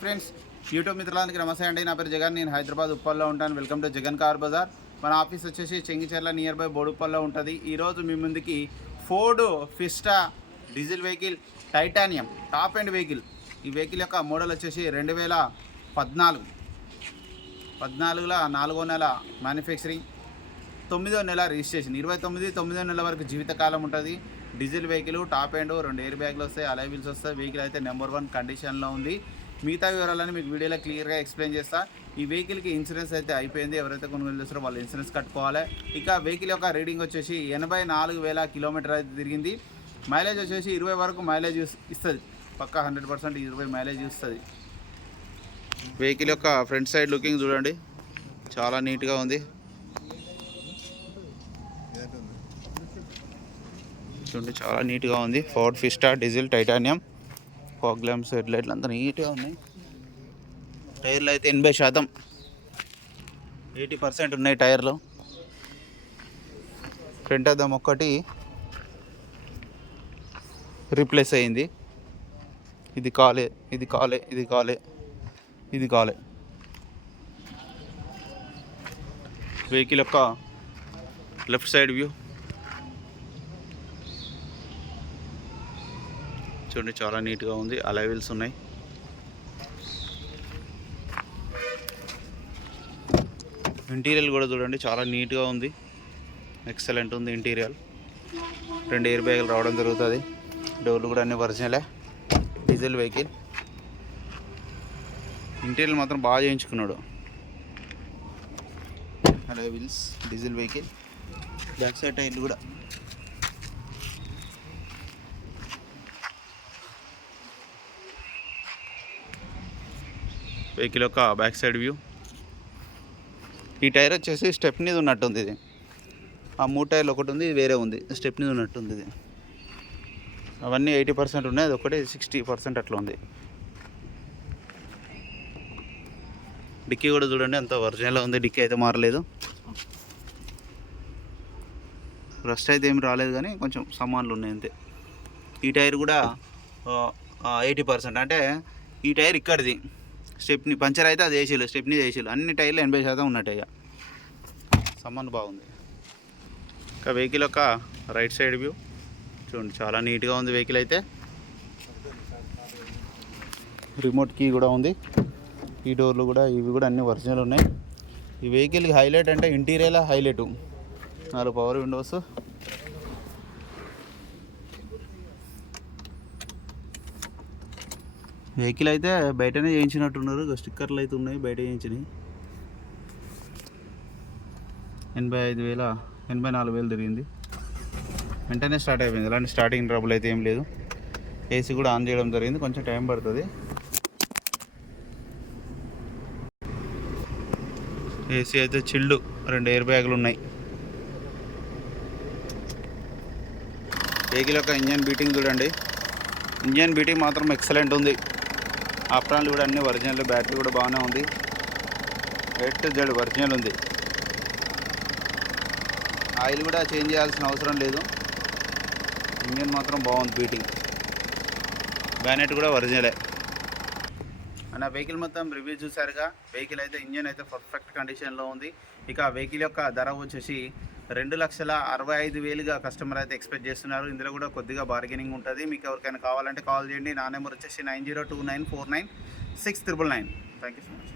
Friends YouTube మిత్రులందరికీ నమస్తే అండి. నా పేరు జగన్. నేను హైదరాబాద్ ఉప్పల్లో ఉంటాను. Welcome to Jagan car bazaar. మన ఆఫీస్ వచ్చేసి చెంగిచెర్ల నియర్ బై బోడుప్పల్లో ఉంటుంది. ఈరోజు మీ ముందుకి Ford Fiesta diesel vehicle titanium top and vehicle. ఈ వెహికల్ యొక్క మోడల్ వచ్చేసి రెండు వేల పద్నాలుగు. పద్నాలుగుల నాలుగో నెల మ్యానుఫ్యాక్చరింగ్ తొమ్మిదో నెల రిజిస్ట్రేషన్. ఇరవై తొమ్మిది తొమ్మిదో నెల వరకు జీవితకాలం ఉంటుంది. డీజిల్ వెహికల్ టాప్ అండ్ రెండు ఎయిర్ బ్యాగ్లు వస్తాయి అలై వీల్స్ వస్తాయి. వెహికల్ అయితే నెంబర్ వన్ కండిషన్లో ఉంది. మిగతా వివరాలని మీకు వీడియోలో క్లియర్గా ఎక్స్ప్లెయిన్ చేస్తా. ఈ వెహికల్కి ఇన్సూరెన్స్ అయితే అయిపోయింది. ఎవరైతే కొనుగోలు చేస్తారో వాళ్ళు ఇన్సూరెన్స్ కట్టుకోవాలి. ఇక వెహికల్ యొక్క రీడింగ్ వచ్చేసి ఎనభై నాలుగు వేల కిలోమీటర్ అయితే తిరిగింది. మైలేజ్ వచ్చేసి ఇరవై వరకు మైలేజ్ ఇస్తుంది. పక్కా హండ్రెడ్ పర్సెంట్ ఇరవై మైలేజ్ ఇస్తుంది. వెహికల్ యొక్క ఫ్రంట్ సైడ్ లుకింగ్ చూడండి. చాలా నీట్గా ఉంది. చూడండి చాలా నీట్గా ఉంది. Ford Fiesta diesel titanium. Fog lamps head లైట్లు అంతా నీట్గా ఉన్నాయి. టైర్లు అయితే ఎనభై శాతం. ఎయిటీ పర్సెంట్ ఉన్నాయి టైర్లు. ఫ్రంట్ అద్దం ఒక్కటి రీప్లేస్ అయింది. ఇది కాలే ఇది కాలే ఇది కాలే ఇది కాలే. వెహికల్ యొక్క లెఫ్ట్ సైడ్ వ్యూ. చూడండి చాలా నీట్గా ఉంది. అలైవిల్స్ ఉన్నాయి. ఇంటీరియల్ కూడా చూడండి చాలా నీట్గా ఉంది. ఎక్సలెంట్ ఉంది ఇంటీరియర్ రెండు ఎయిర్ బ్యాగులు రావడం జరుగుతుంది. డోర్లు కూడా అన్ని ఒరిజినలే డీజిల్ వెహికల్ ఇంటీరియర్ మాత్రం బాగా చేయించుకున్నాడు. Alloy wheels diesel vehicle back side టైర్లు కూడా. వెహికల్ యొక్క బ్యాక్ సైడ్ వ్యూ. ఈ టైర్ వచ్చేసి స్టెప్నీది ఉన్నట్టుంది ఇది. ఆ మూడు టైర్లు ఒకటి ఉంది ఇది వేరే ఉంది. స్టెప్నీది ఉన్నట్టుంది ఇది. అవన్నీ ఎయిటీ పర్సెంట్ ఉన్నాయి అది ఒకటి సిక్స్టీ పర్సెంట్ అట్లా ఉంది. డిక్కీ కూడా చూడండి అంత ఒరిజినల్ ఉంది. డిక్కీ అయితే మారలేదు. రస్ట్ అయితే ఏం రాలేదు కానీ కొంచెం సామాన్లు ఉన్నాయి అంతే. ఈ టైర్ కూడా ఎయిటీ పర్సెంట్. అంటే ఈ టైర్ ఇక్కడిది. స్టెప్ని పంచర్ అయితే అది వేసేలు స్టెప్ని వేసేలు అన్ని టైర్లు ఎనభై శాతం ఉన్నట్టు ఇక. సమ్మన్ బాగుంది. ఇంకా వెహికల్ యొక్క రైట్ సైడ్ వ్యూ. చూడండి చాలా నీట్గా ఉంది వెహికల్ అయితే. రిమోట్ కీ కూడా ఉంది. ఈ డోర్లు కూడా ఇవి కూడా అన్ని ఒరిజినల్ ఉన్నాయి. ఈ వెహికల్కి హైలైట్ అంటే ఇంటీరియర్ హైలైట్. నాలుగు పవర్ విండోస్. వెహికల్ అయితే బయటనే చేయించినట్టున్నారు. స్టిక్కర్లు అయితే ఉన్నాయి బయట చేయించినాయి. ఎనభై ఐదు వేల ఎనభై నాలుగు వేలు తిరిగింది. వెంటనే స్టార్ట్ అయిపోయింది. ఇలాంటి స్టార్టింగ్ ట్రబుల్ అయితే ఏం లేదు. ఏసీ కూడా ఆన్ చేయడం జరిగింది. కొంచెం టైం పడుతుంది. ఏసీ అయితే చిల్డు రెండు ఎయిర్ బ్యాగులు ఉన్నాయి. వెహికల్ యొక్క ఇంజన్ బీటింగ్ చూడండి. ఇంజన్ బీటింగ్ మాత్రం ఎక్సలెంట్ ఉంది. ఆప్రాన్లు కూడా అన్ని ఒరిజినల్ బ్యాటరీ కూడా బాగానే ఉంది. ఎయిట్ టు జెడ్ ఒరిజినల్ ఉంది. ఆయిల్ కూడా చేంజ్ చేయాల్సిన అవసరం లేదు. ఇంజన్ మాత్రం బాగుంది బీటింగ్. బ్యానెట్ కూడా ఒరిజినలే. అన్న వెహికల్ మొత్తం రివ్యూ చూసారుగా వెహికల్ అయితే ఇంజన్ అయితే పర్ఫెక్ట్ కండిషన్లో ఉంది. ఇక ఆ వెహికల్ యొక్క ధర వచ్చేసి రెండు లక్షల అరవై ఐదు వేలుగా కస్టమర్ అయితే ఎక్స్పెక్ట్ చేస్తున్నారు. ఇందులో కూడా కొద్దిగా బార్గెనింగ్ ఉంటుంది. మీకు ఎవరికైనా కావాలంటే కాల్ చేయండి. నా నెంబర్ వచ్చేసి nine zero two nine four nine six triple nine. Thank you so much